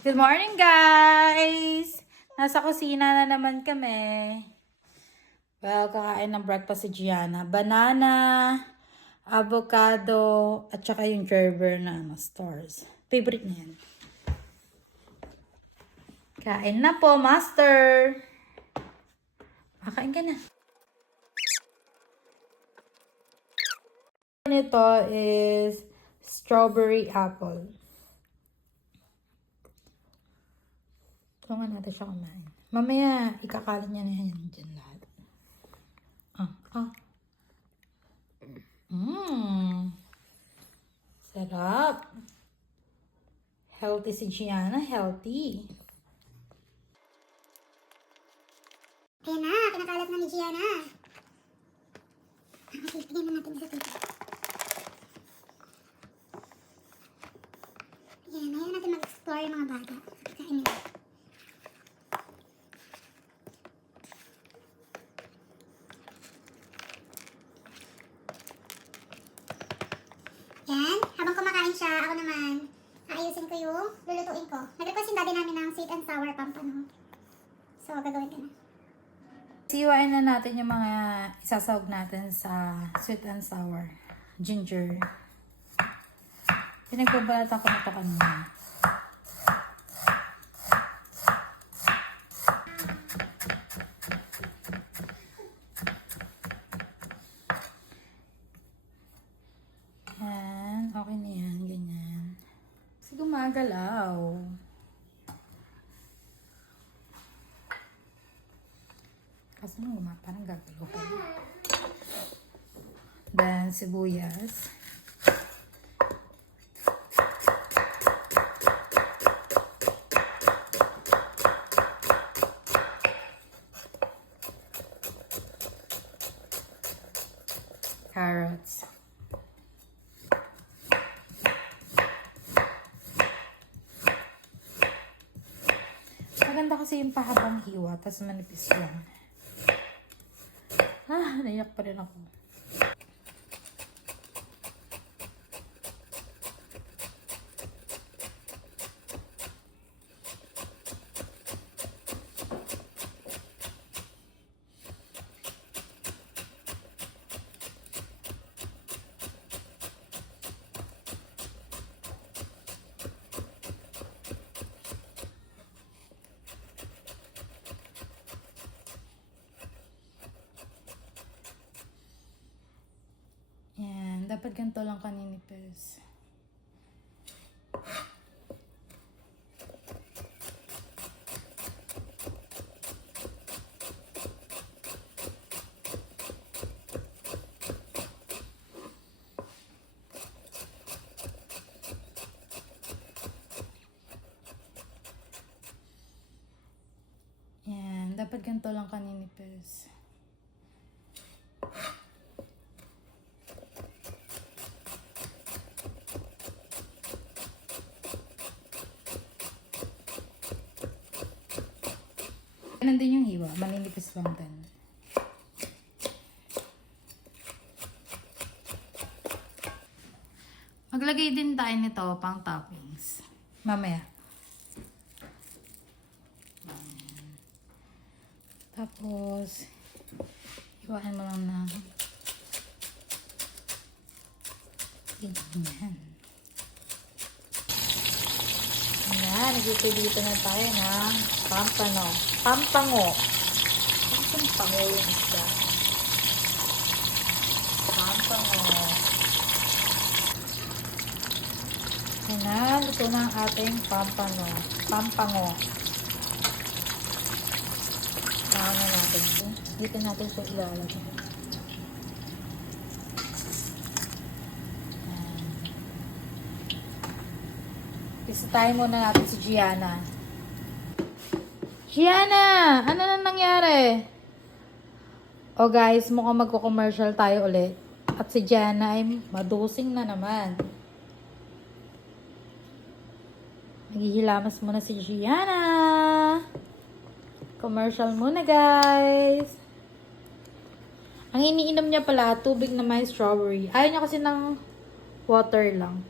Good morning, guys! Nasa kusina na naman kami. Well, kakain ng breakfast si Gianna. Banana, avocado, at saka yung Gerber na stars. Favorite niya yan. Kain na po, master! Makain ka na. Ito is strawberry apple. Tulungan natin siya kumain. Mamaya, ikakalat niya na yan dyan lahat. Sarap. Healthy si Gianna, healthy. Ayan na, kinakalat na ni Gianna. Okay, tignan na natin sa tito. Ayan, ayaw natin mag-explore yung mga bata. Kain nila. Ayan, habang kumakain siya, ako naman, aayusin ko yung lulutuin ko. Nag-request yung daddy namin ng sweet and sour pampano. So, gagawin ko na. Siwain na natin yung mga isasawag natin sa sweet and sour. Ginger. Pinagbabalatan ko na ito kanina. Yan. Okay na yan. Ganyan. Kasi gumagalaw. Kasi nung parang gagalaw pa. Then, sibuyas. Carrots. Maganda kasi yung pahabang hiwa, tapos manipis lang. Naiyak pa rin ako. Yan, dapat ganito lang kaninipis. Yan, dapat ganito lang kaninipis. Ganun din yung hiwa, maninipis lang din. Maglagay din tayo nito pang toppings. Mamaya. Tapos, hiwain mo lang na ganyan. Ayan, nagpipilito na tayo ng pampano. Pampango. Pampango yung isda. Pampango. Ayan na, luto na ang ating pampano. Pampango. Saan na natin ito? Dito natin ito ilalagay. Bisitahin muna natin si Gianna. Gianna! Ano na nangyari? O guys, mukhang magko-commercial tayo ulit. At si Gianna ay madusing na naman. Naghihilamas muna si Gianna. Commercial muna guys. Ang iniinom niya pala, tubig na may strawberry. Ayaw niya kasi ng water lang.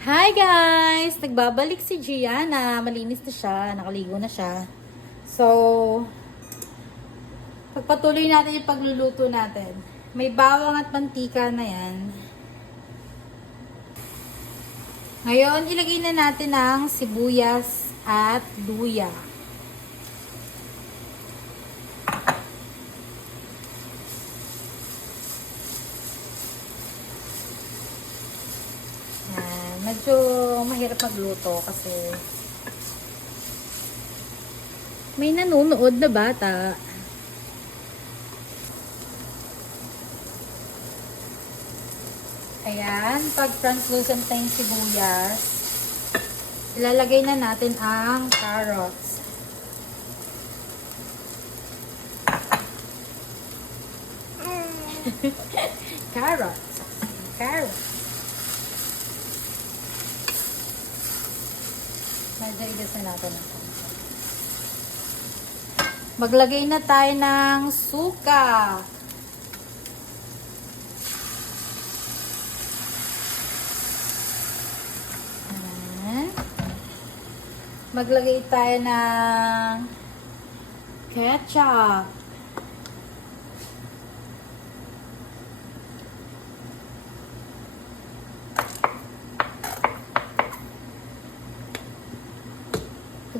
Hi guys! Nagbabalik si Gianna. Malinis na siya. Nakaligo na siya. So, pagpatuloy natin yung pagluluto natin. May bawang at mantika na yan. Ngayon, ilagay na natin ang sibuyas at luya. Medyo mahirap magluto kasi may nanonood na bata. Ayan, pag translucent na yung sibuyas, ilalagay na natin ang carrots. Carrots. Carrots. Medyo igasan natin ito. Maglagay na tayo ng suka. Maglagay tayo ng ketchup.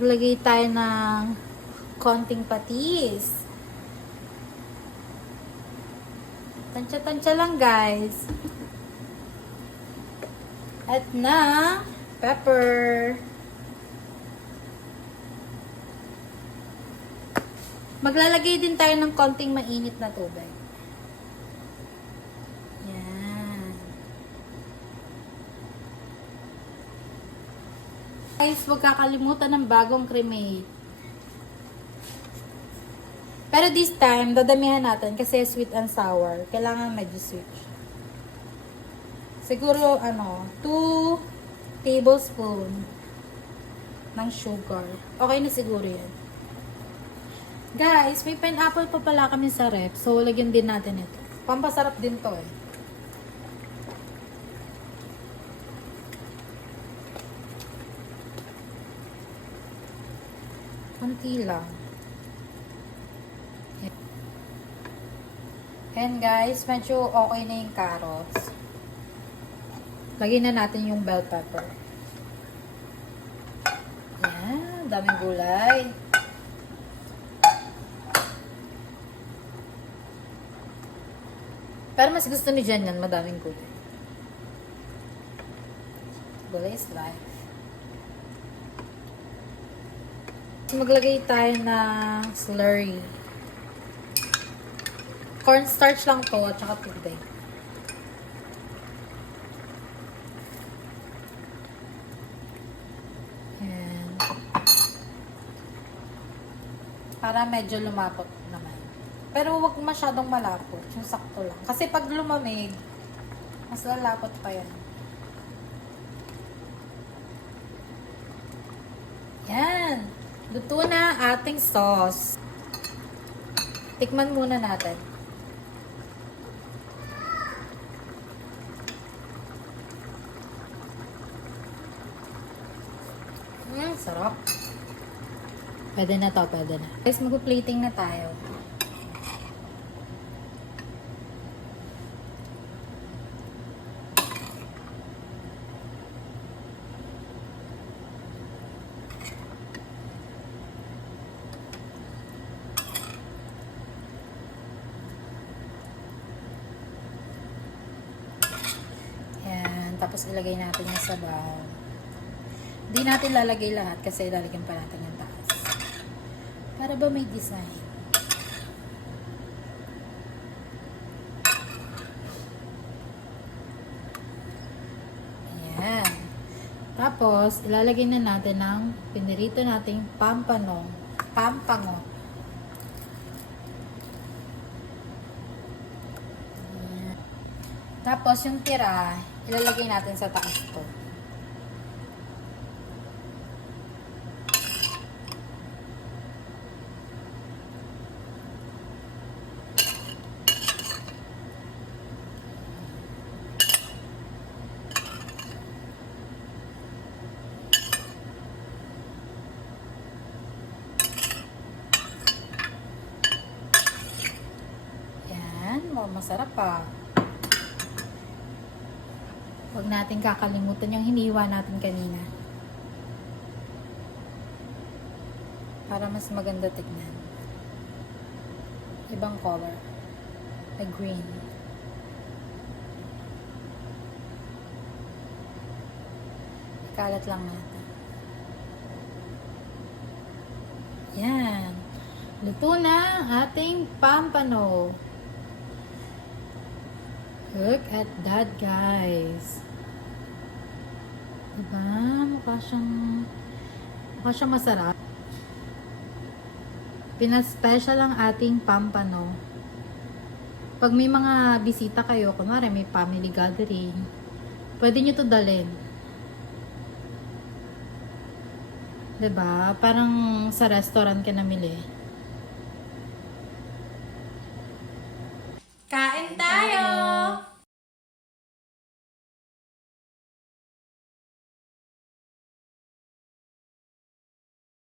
Maglagay tayo ng konting patis. Tansya-tansya lang guys. At na pepper. Maglalagay din tayo ng konting mainit na tubig. Yan. Guys, huwag kakalimutan ng bagong cremate. Pero this time, dadamihan natin kasi sweet and sour. Kailangan medyo sweet. Siguro, 2 tablespoon ng sugar. Okay na siguro yan. Guys, may pineapple pa pala kami sa rep. So, lagyan din natin ito. Pampasarap din to eh. Kunti lang. And guys, medyo okay na yung carrots. Lagyan na natin yung bell pepper. Yan, daming gulay. Pero mas gusto ni Jen yan, madaming gulay. Gulay is life. Maglagay tayo ng slurry. Cornstarch lang to at saka tubig. Ayan. Para medyo lumapot naman. Pero huwag masyadong malapot. Yung sakto lang. Kasi pag lumamig, mas lalapot pa yan. Yan. Luto na ating sauce. Tikman muna natin. Sarap. Pwede na to, pwede na. Guys, mag-plating na tayo. Tapos ilagay natin yung sabaw. Hindi natin lalagay lahat kasi lalagyan pa natin yung taas. Para ba may design? Ayan. Tapos ilalagay na natin ang pinirito nating pampango. Ayan. Tapos yung tira, ilalagay natin sa taas to. masarap pa. Huwag natin kakalimutan yung hiniwa natin kanina. Para mas maganda tignan. Ibang color. May green. Ikalat lang natin. Yan. Luto na ang ating pampano. Look at that, guys. Diba? Mukha siyang masarap. Pinaspecial ang ating pampano. Pag may mga bisita kayo, kunwari may family gathering, pwede nyo to dalhin. Diba? Parang sa restaurant ka namili. Kain tayo!